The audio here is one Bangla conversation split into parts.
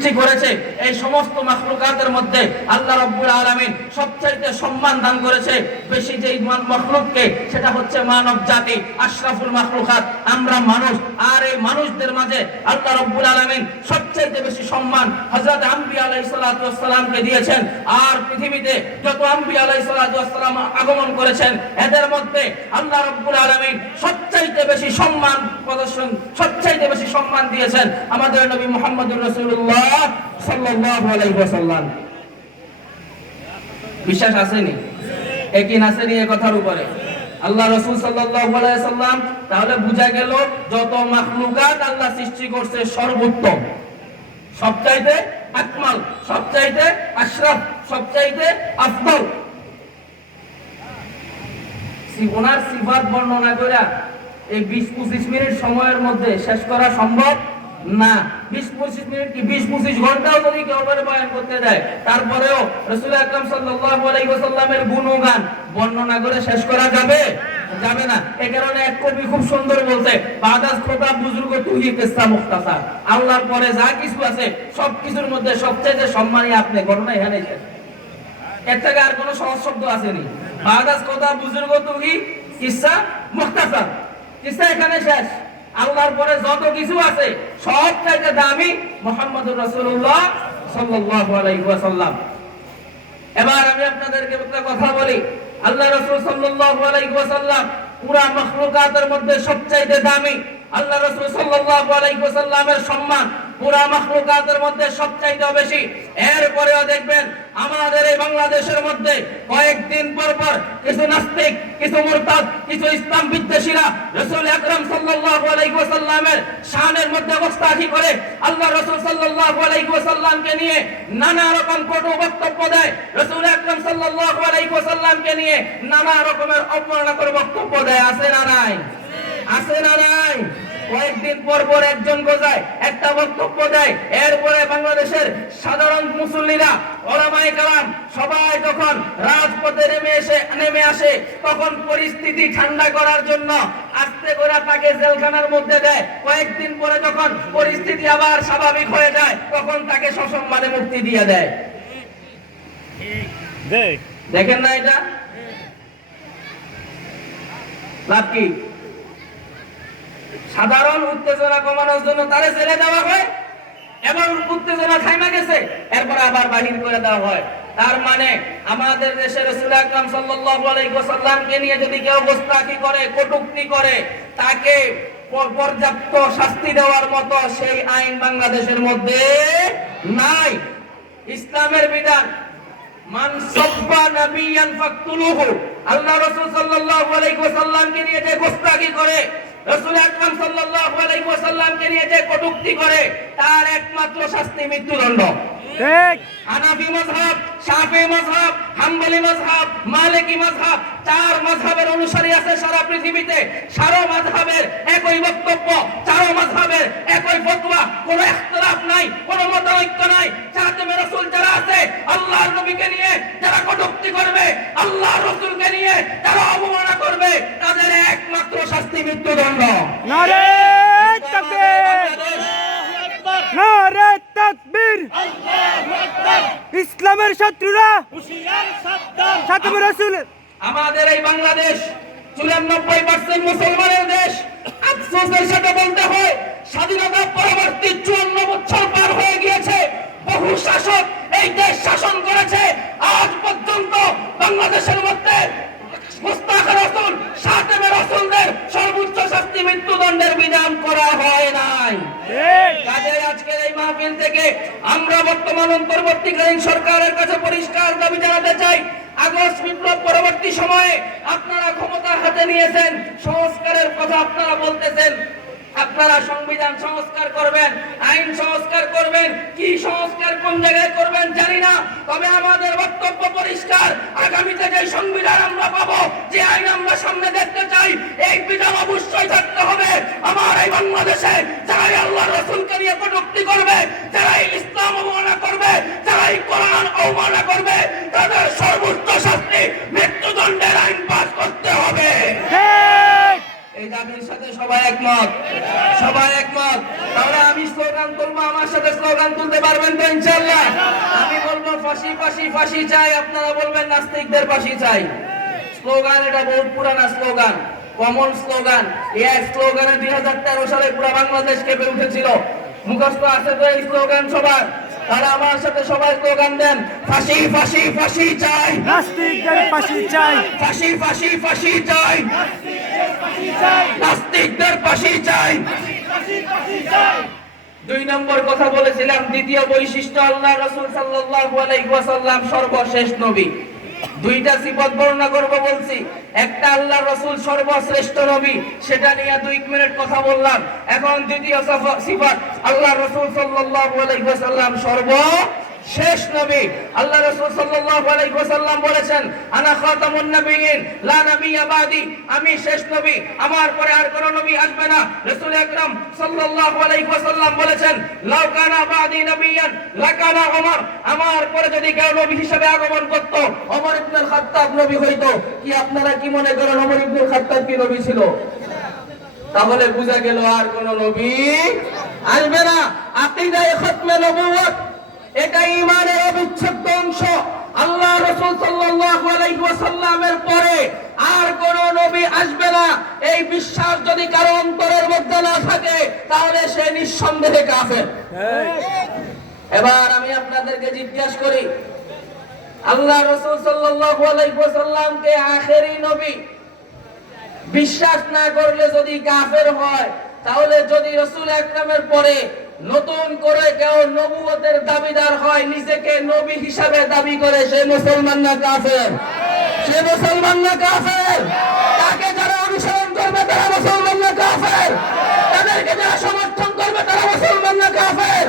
আর দিয়েছেন। আর পৃথিবীতে যত আম্বিয়া আলাইহিস সালাতু আগমন করেছেন, এদের মধ্যে আল্লাহ রব্বুল আলামিন সবচাইতে বেশি সম্মান প্রদর্শন সবচাইতে বেশি সম্মান দিয়েছেন আমাদের নবী মুহাম্মদুর বিশ্বাস আসেনি? একিন আসেনি এ কথার উপরে। আল্লাহ রসুল সাল্লাম তাহলে বোঝা গেল যত মাখলুকাত আল্লাহ সৃষ্টি করছে সর্বোত্তম। সবচাইতে আকমাল, সবচাইতে আশরাফ, সবচাইতে আফদল ওনার সিফাত বর্ণনা করে এই বিশ পঁচিশ মিনিট সময়ের মধ্যে শেষ করা সম্ভব? না, বিশ পঁচিশ মিনিট কি বিশ পঁচিশ ঘন্টাও যদি কেউ বয়ান করতে দেয়, তারপরেও রসুল আকরাম সাল্লাল্লাহু আলাইহি ওয়াসাল্লামের গুণগান বর্ণনা করে শেষ করা যাবে? যাবে না। এ কারণে এক কবি খুব সুন্দর বলছে, বাদাস খোদা বুজুর্গ তুই মুখতাসার। আল্লাহর পরে যা কিছু আছে, সব কিছুর মধ্যে সবচেয়ে সম্মানী আপনি, ঘটনা এখানে এর থেকে আর কোনো সহজ শব্দ আসেনি। বাদাস কথা বুজুর্গ তুমি কিসসা মুখতাসার। কিসসা এখানে শেষ। আল্লাহর পরে যত কিছু আছে, সব চাইতে দামি মোহাম্মদ রসুল্লাহ এবার আমি আপনাদেরকে একটা কথা বলি, আল্লাহ রসুল ওয়াসাল্লাম পুরা মখলুকাতের মধ্যে সবচাইতে দামি আল্লাহ রসুল সাল্লাহ আলাইহি সম্মান। পুরা মাখলুকাতের মধ্যে সবচাইতে বেশি। এরপরেও দেখবেন আমাদের এই বাংলাদেশের মধ্যে কয়েকদিন পর পর কিছু নাস্তিক, কিছু মুরতাদ, কিছু ইসলাম বিদ্বেষীরা রাসূল আকরাম সাল্লাল্লাহু আলাইহি ওয়াসাল্লামের শানের মধ্যে অবস্থাহি করে আল্লাহ রাসূল সাল্লাল্লাহু আলাইহি ওয়াসাল্লামকে নিয়ে নানা রকম কটু বক্তব্য দেয়। রাসূল আকরাম সাল্লাল্লাহু আলাইহি ওয়াসাল্লামকে নিয়ে নানা রকমের অপমাননা করে বক্তব্য দেয়। আছে না নাই? আছে না নাই? কয়েকদিন পর পর একজন গোজায় একটা বক্তব্য দেয়। এরপরে বাংলাদেশের সাধারণ মুসল্লিরা ওলামায়ে কালাম সবাই যখন রাজপথে নেমে এসে নেমে আসে তখন পরিস্থিতি ঠান্ডা করার জন্য আস্তে করে তাকে জেলখানার মধ্যে দেয়। কয়েকদিন পরে যখন পরিস্থিতি আবার স্বাভাবিক হয়ে যায় তখন তাকে সসম্মানে মুক্তি দিয়ে দেয়। দেখেন না এটা? লাভ কি? সাধারণ উত্তেজনা কমানোর জন্য তারে জেলে দেওয়া হয় এবং উত্তেজনা থাইমা গেছে, এরপর আবার বাহির করে দেওয়া হয়। তার মানে আমাদের দেশের রাসূল নিয়ে যদি কেউ গোস্তাকি করে, কটূক্তি করে, তাকে পর্যাপ্ত শাস্তি দেওয়ার মতো সেই আইন বাংলাদেশের মধ্যে নাই। ইসলামের বিধান, মান আল্লাহ রাসূল সাল্লাল্লাহু আলাইহি ওয়াসাল্লামকে নিয়ে যে গোস্তাকি করে রাসূল আকরাম সাল্লাল্লাহু আলাইহি ওয়াসাল্লামকে নিয়ে যে কটূক্তি করে তার একমাত্র শাস্তি মৃত্যুদণ্ড। ঠিক। হানাফি মাযহাব শাফি মাযহাব হাম্বলি মাযহাব মালিকি মাযহাব চার মাযহাবের অনুসারী আছে সারা পৃথিবীতে। সারা মাযহাবের একই বক্তব্য চার মাযহাবের একই ফতোয়া। কোনো ইখতিলাফ নাই কোনো মতানৈক্য নাই। চাতে রাসূল যারা আছে যারা আল্লাহর রাসূলকে নিয়ে যারা অবমাননা করবে তাদের একমাত্র শাস্তি মৃত্যুদণ্ড। নারে নারে তাকবীর। ইসলামের শত্রুরা। সাতম আমাদের এই বাংলাদেশ চুরানব্বই পার্সেন্ট মুসলমানের দেশ আফসোসের সাথে বলতে হয় স্বাধীনতা পরবর্তী চুয়ান্ন বছর পার হয়ে গিয়েছে। বহু শাসক এই দেশ শাসন করেছে বর্তমান অন্তর্বর্তীকালীন সরকারের কাছে পরিষ্কার দাবি জানাতে চাই। আগস্ট বিপ্লব পরবর্তী সময়ে আপনারা ক্ষমতা হাতে নিয়েছেন, সংস্কারের কথা আপনারা বলতেছেন। আপনারা সংবিধান সংস্কার করবেন, আইন সংস্কার করবেন, কি সংস্কার কোন জায়গায় করবেন জানি না। তবে আমাদের বক্তব্য পরিষ্কার, আগামীতে যে সংবিধান আমরা সামনে দেখতে চাই এই বিধান অবশ্যই থাকতে হবে। আমার এই বাংলাদেশে যারা এই আল্লাহ রসুলকে নিয়ে কটূক্তি করবে যারা এই ইসলাম অবমাননা করবে যারা এই কোরআন অবমাননা করবে তাদের সর্বোচ্চ শাস্তি মৃত্যুদণ্ডের আইন পাস করতে হবে। এই দাবির সাথে সবাই একমত। সবাই একমত। তাহলে আমি স্লোগান তুলবো আমার সাথে স্লোগান তুলতে পারবেন তো ইনশাল্লাহ আমি বলব ফাঁসি ফাঁসি ফাঁসি চাই। আপনারা বলবেন নাস্তিকদের ফাঁসি চাই। স্লোগান এটা বহুত পুরানা স্লোগান কমন স্লোগান। এই স্লোগানে দুই হাজার তেরো সালে পুরো বাংলাদেশ কেঁপে উঠেছিল। মুখস্থ আছে তো এই স্লোগান সবার? তারা আমার সাথে সবাই স্লোগান দেন ফাঁসি ফাঁসি ফাঁসি চাই। নাস্তিকদের ফাঁসি চাই। ফাঁসি ফাঁসি ফাঁসি চাই। নাস্তিকদের ফাঁসি চাই। দুই নম্বর কথা বলেছিলাম দ্বিতীয় বৈশিষ্ট্য আল্লাহ রসুল সাল্লাল্লাহু আলাইহি ওয়াসাল্লাম সর্বশেষ নবী। দুইটা সিফত বর্ণনা করব বলছি। একটা আল্লাহ রসুল সর্বশ্রেষ্ঠ নবী, সেটা নিয়ে দুই মিনিট কথা বললাম। এখন দ্বিতীয় সফ- সিফত আল্লাহ রসুল সাল্লাহ সর্ব শেষ নবী। আল্লাহ রাসূল সাল্লাল্লাহু আলাইহি ওয়াসাল্লাম বলেছেন, আনা খাতামুন নবিয়্যিন লা নাবিয়্যা বাদি। আমি শেষ নবী, আমার পরে আর কোন নবী আসবে না। রাসূল আকরাম সাল্লাল্লাহু আলাইহি ওয়াসাল্লাম বলেছেন, লাউ কানা বাদি নবিয়্যান লাকানা ওমর। আমার পরে যদি কেউ নবী হিসেবে আগমন করত, ওমর ইবনে খাত্তাব নবী হইতো। কি আপনারা কি মনে করেন ওমর ইবনে খাত্তাব কি নবী ছিল? তাহলে বোঝা গেল আর কোন নবী আসবে না। আকিদায়ে খতমে নবুয়ত এটা ইমানের অবিচ্ছেদ্য অংশ। আল্লাহ রাসূল সাল্লাল্লাহু আলাইহি ওয়াসাল্লামের পরে আর কোন নবী আসবে না। এই বিশ্বাস যদি কারও অন্তরের মধ্যে না থাকে তাহলে সে নিঃসন্দেহে কাফের। এবার আমি আপনাদেরকে জিজ্ঞাসা করি আল্লাহ রাসূল সাল্লাল্লাহু আলাইহি ওয়াসাল্লামকে আখেরি নবী বিশ্বাস না করলে যদি কাফের হয় তাহলে যদি রসুল আকরামের পরে নতুন করে কেউ নবুয়তের দাবিদার হয় নিজেকে নবী হিসাবে দাবি করে সে মুসলমান না কাফের। সে মুসলমান না কাফের। তাকে যারা অনুসরণ করবে তারা মুসলমান না কাফের। তাদেরকে যারা সমর্থন করবে তারা মুসলমান না কাফের।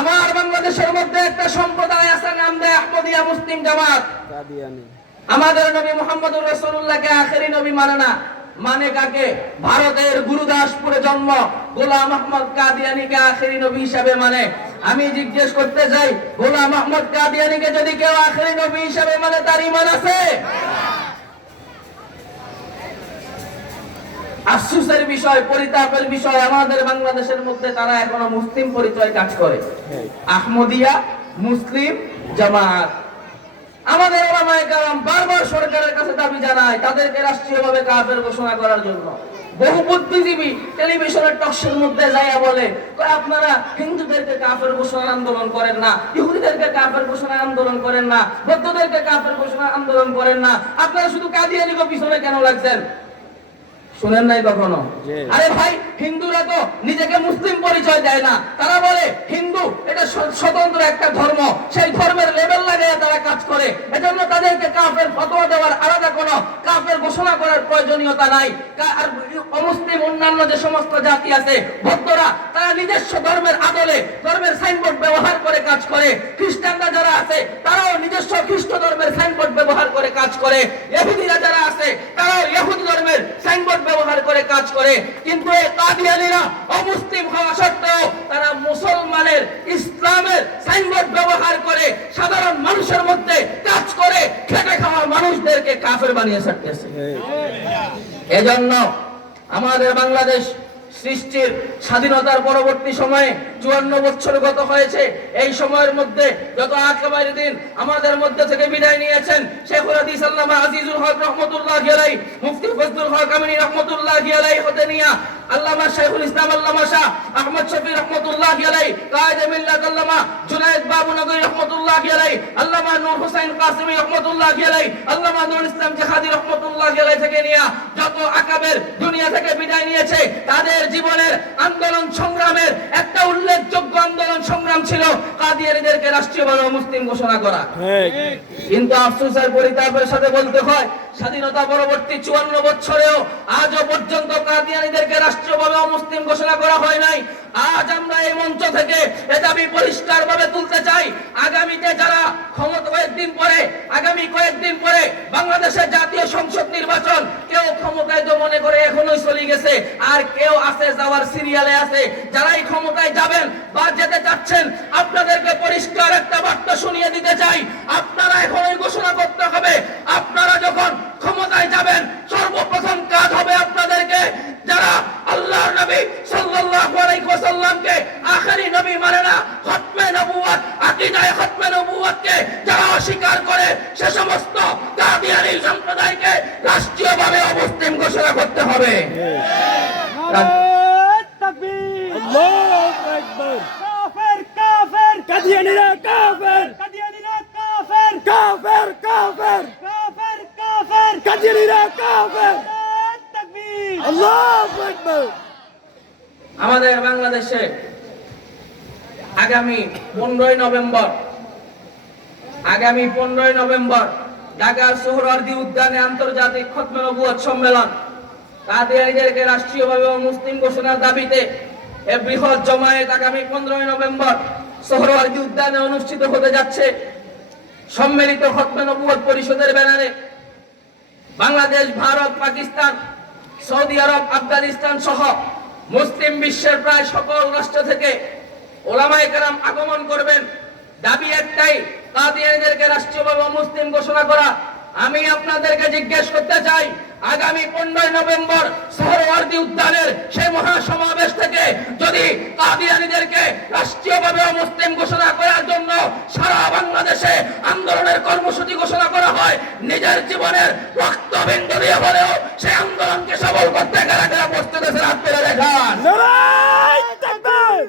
আমার বাংলাদেশের মধ্যে একটা সম্প্রদায় আছে নাম দেয় আহমদিয়া মুসলিম জামাত। আমাদের নবী মোহাম্মদুর রাসূলুল্লাহকে আখেরি নবী মানে না। মানে কাকে? ভারতের গুরুদাসপুরে জন্ম গোলাম আহমদ কাদিয়ানিকে আখেরি নবী হিসাবে মানে। আমি জিজ্ঞেস করতে চাই গোলাম আহমদ কাদিয়ানিকে যদি কেউ আখেরি নবী হিসাবে মানে তার ইমান আছে? আফসোসের বিষয় পরিতাপের বিষয় আমাদের বাংলাদেশের মধ্যে তারা এখনও মুসলিম পরিচয় কাজ করে। আহমদিয়া মুসলিম জামাত। আমাদের ওলামায়ে কেরাম বারবার সরকারের কাছে দাবি জানায় তাদেরকে রাষ্ট্রীয়ভাবে কাফের ঘোষণা করার জন্য। বহু বুদ্ধিজীবী টেলিভিশনের টক্সের মধ্যে যাইয়া বলে আপনারা হিন্দুদেরকে কাফের ঘোষণার আন্দোলন করেন না, ইহুদিদেরকে কাফের ঘোষণার আন্দোলন করেন না, বৌদ্ধদেরকে কাফের ঘোষণার আন্দোলন করেন না। আপনারা শুধু কাদিয়ানিকে পিছনে কেন লাগছেন? শুনেন নাই কখনো? আরে ভাই হিন্দুরা তো নিজেকে মুসলিম পরিচয় দেয় না। তারা বলে হিন্দু এটা স্বতন্ত্র একটা ধর্ম। সেই ধর্মের লেভেল লাগে তারা কাজ করে। এজন্য তাদেরকে কাফের ফতোয়া দেওয়ার আলাদা কোনো কাফের ঘোষণা করার প্রয়োজনীয়তা নাই। আর অমুসলিম অন্যান্য যে সমস্ত জাতি আছে, ভক্তরা, তারা নিজস্ব ধর্মের আদলে ধর্মের সাইনবোর্ড ব্যবহার করে কাজ করে। খ্রিস্টানরা যারা আছে, তারাও নিজস্ব খ্রিস্ট ধর্মের সাইনবোর্ড ব্যবহার করে কাজ করে। ইহুদিরা যারা আছে, তারাও ইহুদি ধর্মের সাইনবোর্ড ব্যবহার করে কাজ করে। কিন্তু এই কাদিয়ানিরা অমুসলিম হওয়া সত্ত্বেও তারা মুসলমানের ইসলামের সাইনবোর্ড ব্যবহার করে সাধারণ মানুষের মধ্যে কাজ করে, খেটে খাওয়া মানুষদেরকে কাফের বানিয়ে ছাড়তেছে। এজন্য আমাদের বাংলাদেশ সৃষ্টির স্বাধীনতার পরবর্তী সময়ে চুয়ান্ন বছর গত হয়েছে। এই সময়ের মধ্যে যত আকেবারি দিন আমাদের মধ্যে থেকে বিদায় নিয়েছেন শেখুল হাদিস আল্লামা আজিজুল হক রহমতুল্লাহ গিয়ালাই মুফতি ফজলুল হক আমিনী রহমতুল্লাহ গিয়ালাই হতে নিয়া আল্লামা শেখুল ইসলাম আল্লামা শাহ আহমদ শফি রহমতুল্লাহ গিয়ালাই কায়েদে মিল্লাত আল্লামা জুনায়েদ বাবু নগরী রহমতুল্লাহ গিয়ালাই আল্লামা নূর হোসেন কাসিমি রহমতুল্লাহ গিয়ালাই আল্লামা নুর ইসলাম জাহাদি রহমতুল্লাহ গিয়ালাই থেকে নিয়া যত আকাবের দুনিয়া থেকে বিদায় নিয়েছে তাদের জীবনের আন্দোলন সংগ্রামের একটা উল্লেখযোগ্য আন্দোলন সংগ্রাম ছিল কাদিয়ানীদেরকে রাষ্ট্রীয়ভাবে মুসলিম ঘোষণা করা। কিন্তু আফসোসের পরিতাপের সাথে বলতে হয় স্বাধীনতা পরবর্তী চুয়ান্ন বছরেও আজও পর্যন্ত কাদিয়ানীদেরকে রাষ্ট্রীয়ভাবে অমুসলিম ঘোষণা করা হয় নাই। আজ আমরা এই মঞ্চ থেকে এ দাবি পরিষ্কার ভাবে তুলতে চাই। আগামীতে যারা ক্ষমতা কয়েকদিন পরে, আগামী কয়েকদিন পরে বাংলাদেশের জাতীয় সংসদ নির্বাচন, কেউ ক্ষমতায় তো মনে করে এখনোই চলে গেছে, আর কেউ আছে যাওয়ার সিরিয়ালে আছে। যারাই ক্ষমতায় যাবেন বা যেতে চাচ্ছেন, আপনাদেরকে পরিষ্কার একটা বার্তা শুনিয়ে দিতে চাই। আপনারা এখনই ঘোষণা করতে হবে। আপনারা যখন ক্ষমতায় যাবেন সর্বপ্রথম কাজ হবে আপনাদেরকে যারা আল্লাহর নবী সাল্লাল্লাহু আলাইহি ওয়াসাল্লামকে আখেরি নবী মানে না খতমে নবুয়ত গায়ে খতমে নবুয়তকে যারা অস্বীকার করে সে সমস্ত কাদিয়ানি সম্প্রদায়কে রাষ্ট্রীয়ভাবে অমুসলিম ঘোষণা করতে হবে। তাকবীর আল্লাহু আকবার কাফের কাফের কাদিয়ানীরা কাফের কাদিয়ানীরা কাফের কাফের কাফের কাফের কাফের কাদিয়ানীরা কাফের তাকবীর আল্লাহু আকবার আমাদের বাংলাদেশে আগামী পনেরোই নভেম্বর, আগামী পনেরোই নভেম্বর ঢাকার সোহরার্দি উদ্যানে আন্তর্জাতিক খতমে সম্মেলন। রাষ্ট্রীয়ভাবে মুসলিম ঘোষণার দাবিতে এ বৃহৎ জমায়েত আগামী পনেরোই নভেম্বর উদ্যানে অনুষ্ঠিত হতে যাচ্ছে। সম্মিলিত পরিষদের ব্যানারে বাংলাদেশ, ভারত, পাকিস্তান, সৌদি আরব, আফগানিস্তান সহ মুসলিম বিশ্বের প্রায় সকল রাষ্ট্র থেকে ওলামায়ে কেরাম আগমন করবেন। দাবি একটাই, কাদিয়ানীদেরকে রাষ্ট্রীয়ভাবে মুসলিম ঘোষণা করা। আমি আপনাদেরকে জিজ্ঞেস করতে চাই, আগামী পনেরোই নভেম্বর সোহরওয়ার্দী উদ্যানের সেই মহাসমাবেশ থেকে যদি কাদিয়ানীদেরকে রাষ্ট্রীয়ভাবে মুসলিম ঘোষণা করার জন্য সারা বাংলাদেশে আন্দোলনের কর্মসূচি ঘোষণা করা হয়, নিজের জীবনের রক্তবিন্দু দিয়ে হলেও সেই আন্দোলনকে সফল করতে গেলে প্রস্তুত আছে রাত পেরে দেখান নারাই তাকবীর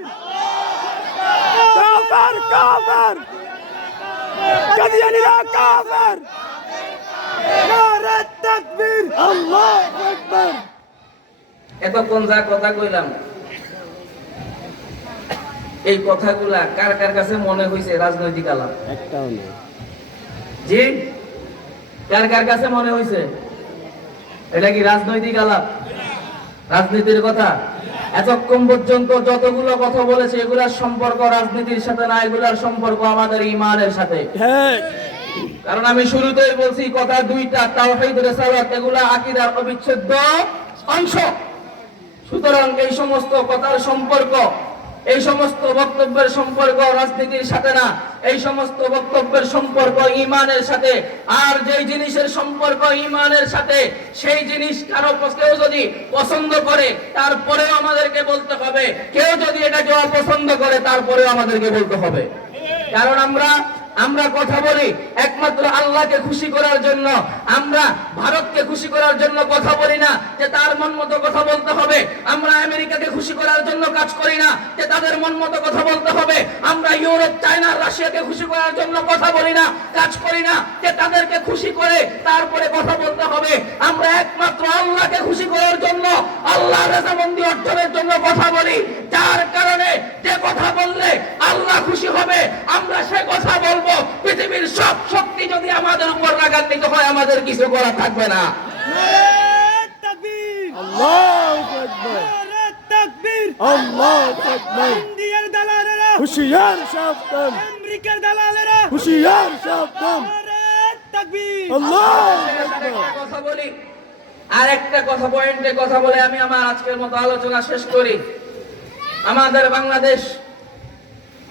কাফের। কাফের কাদিয়ানীরা কাফের। নারে তাকবীর। আল্লাহু আকবার। এতক্ষণ যা কথা কইলাম এই কথাগুলা কার কার কাছে মনে হইছে রাজনৈতিক আলাপ? একটাও না জি? কার কার কাছে মনে হইছে? এটা কি রাজনৈতিক আলাপ? রাজনীতির কথা? এতক্ষণ পর্যন্ত যতগুলো কথা বলেছে এগুলার সম্পর্ক রাজনীতির সাথে না এগুলার সম্পর্ক আমাদের ইমানের সাথে। হ্যাঁ। কারণ আমি শুরুতেই বলছি কথা দুইটা তাওহীদ রিসালাত এগুলা আকীদার অবিচ্ছেদ্য অংশ। সুতরাং এই সমস্ত কথার সম্পর্ক এই সমস্ত বক্তব্যের সম্পর্ক রাজনীতির সাথে না। এই সমস্ত বক্তব্যের সম্পর্ক ইমানের সাথে। আর যেই জিনিসের সম্পর্ক ইমানের সাথে, সেই জিনিস কারও কেউ যদি পছন্দ করে, তারপরেও আমাদেরকে বলতে হবে। কেউ যদি এটাকে অপছন্দ করে, তারপরেও আমাদেরকে বলতে হবে। কারণ আমরা আমরা কথা বলি একমাত্র আল্লাহকে খুশি করার জন্য। আমরা ভারতকে খুশি করার জন্য কথা বলি না, যে তার মন মতো কথা বলতে হবে। আমরা আমেরিকাকে খুশি করার জন্য কাজ করি না, যে তাদের মন মতো কথা বলতে হবে। আমরা ইউরোপ, চায়না, রাশিয়াকে খুশি করার জন্য কথা বলি না, কাজ করি না, যে তাদেরকে খুশি করে তারপরে কথা বলতে হবে। আমরা একমাত্র আল্লাহকে খুশি করার জন্য আল্লাহ রেজামন্দি অর্জনের জন্য কথা বলি। যার কারণে যে কথা বললে আল্লাহ খুশি হবে, আমরা সে কথা বলব। পৃথিবীর সব শক্তি যদি আমাদের উপর রাগান্বিত হয়, আমাদের কিছু করা থাকবে না। আল্লাহু আল্লাহু আকবার। ইন্ডিয়ার দালালেরা। হুশিয়ার সাবধান। আমেরিকার দালালেরা। হুশিয়ার সাবধান। তাকবীর। আল্লাহু একটা আকবার। কথা বলি। আর একটা কথা পয়েন্টে কথা বলে আমি আমার আজকের মতো আলোচনা শেষ করি। আমাদের বাংলাদেশ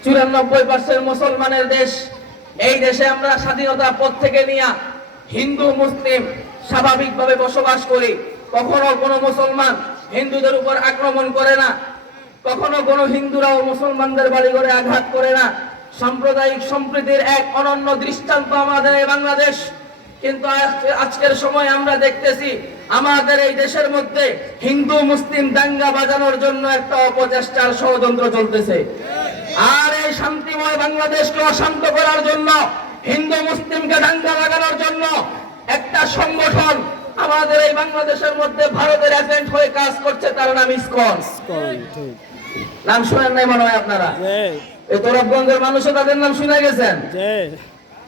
চুরানব্বই পার্সেন্ট মুসলমানের দেশ। এই দেশে আমরা স্বাধীনতার পর থেকে নিয়ে হিন্দু মুসলিম স্বাভাবিকভাবে বসবাস করি। কখনো কোনো মুসলমান হিন্দুদের উপর আক্রমণ করে না। কখনো কোনো হিন্দুরাও মুসলমানদের বাড়ি ঘরে আঘাত করে না। সাম্প্রদায়িক সম্প্রীতির এক অনন্য দৃষ্টান্ত আমাদের এই বাংলাদেশ। কিন্তু আজ- আজকের সময় আমরা দেখতেছি আমাদের এই দেশের মধ্যে হিন্দু, মুসলিম দাঙ্গা বাজানোর জন্য একটা অপচেষ্টার ষড়যন্ত্র চলতেছে। আর এই শান্তিময় বাংলাদেশকে অশান্ত করার জন্য, হিন্দু, মুসলিমকে দাঙ্গা লাগানোর জন্য একটা সংগঠন আমাদের এই বাংলাদেশের মধ্যে ভারতের এজেন্ট হয়ে কাজ করছে তার নাম ইসকন। নাম শুনেন নাই মনে হয় আপনারা? এই তোরবগঞ্জের মানুষও তাদের নাম শুনে গেছেন?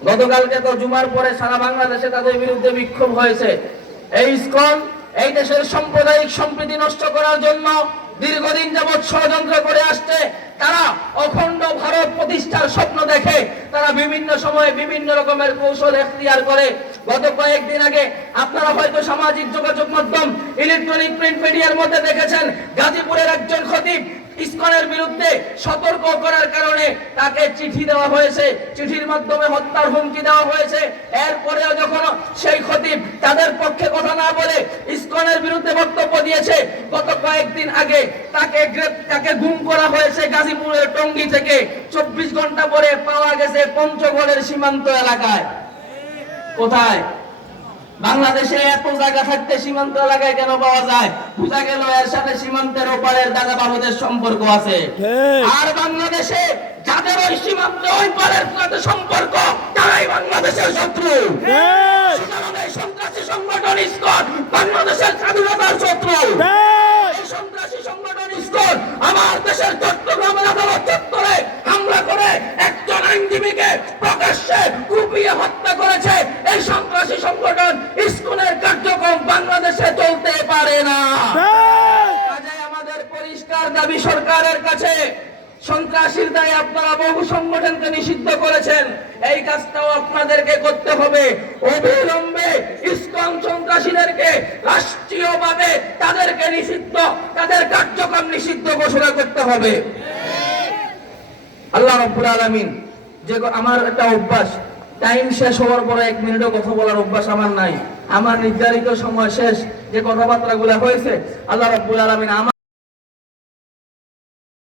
গতকালকে তো জুমার পরে সারা বাংলাদেশে তাদের বিরুদ্ধে বিক্ষোভ হয়েছে। এই ইসকন এই দেশের সাম্প্রদায়িক সম্প্রীতি নষ্ট করার জন্য দীর্ঘদিন যাবৎ ষড়যন্ত্র করে আসছে। তারা অখণ্ড ভারত প্রতিষ্ঠার স্বপ্ন দেখে, তারা বিভিন্ন সময়ে বিভিন্ন রকমের কৌশল এখতিয়ার করে। গত কয়েকদিন আগে আপনারা হয়তো সামাজিক যোগাযোগ মাধ্যম ইলেকট্রনিক প্রিন্ট মিডিয়ার মধ্যে দেখেছেন, গাজীপুরের একজন খতিব ইসকনের বিরুদ্ধে সতর্ক করার কারণে তাকে চিঠি দেওয়া হয়েছে। চিঠির মাধ্যমে হত্যার হুমকি দেওয়া হয়েছে। এরপরেও যখন সেই খতিব তাদের পক্ষে কথা না বলে ইসকনের বিরুদ্ধে বক্তব্য দিয়েছে, গত কয়েকদিন আগে তাকে তাকে গুম করা হয়েছে গাজীপুরের টঙ্গি থেকে। চব্বিশ ঘণ্টা পরে পাওয়া গেছে পঞ্চগড়ের সীমান্ত এলাকায়। কোথায়? বাংলাদেশে এত জায়গা থাকতে সীমান্ত এলাকায় কেন পাওয়া যায়? বোঝা গেল এর সাথে সীমান্তের ওপারের দাদা বাবুদের সম্পর্ক আছে। আর বাংলাদেশে যাদের ওই সীমান্ত ওই পারের সাথে সম্পর্ক তারাই বাংলাদেশের শত্রু। সন্ত্রাসী সংগঠন ইস্কট বাংলাদেশের স্বাধীনতার শত্রু। সংগঠন আমার দেশের চট্টগ্রামের আদালত চত্বরে হামলা করে একজন আইনজীবীকে প্রকাশ্যে কুপিয়ে হত্যা করেছে। এই সন্ত্রাসী সংগঠন স্কুলের কার্যক্রম বাংলাদেশে চলতে পারে না। আমাদের পরিষ্কার দাবি সরকারের কাছে। সন্ত্রাসীর দায়ে আপনারা বহু সংগঠনকে নিষিদ্ধ করেছেন। এই কাজটাও আপনাদেরকে করতে হবে। অবিলম্বে ইসকন সন্ত্রাসীদেরকে রাষ্ট্রীয়ভাবে তাদেরকে নিষিদ্ধ, তাদের কার্যক্রম নিষিদ্ধ ঘোষণা করতে হবে। আল্লাহ রব্বুল আলামিন, যে আমার একটা অভ্যাস টাইম শেষ হওয়ার পরে এক মিনিটও কথা বলার অভ্যাস আমার নাই। আমার নির্ধারিত সময় শেষ, যে কথাবার্তাগুলো হয়েছে, আল্লাহ রব্বুল আলামিন আমার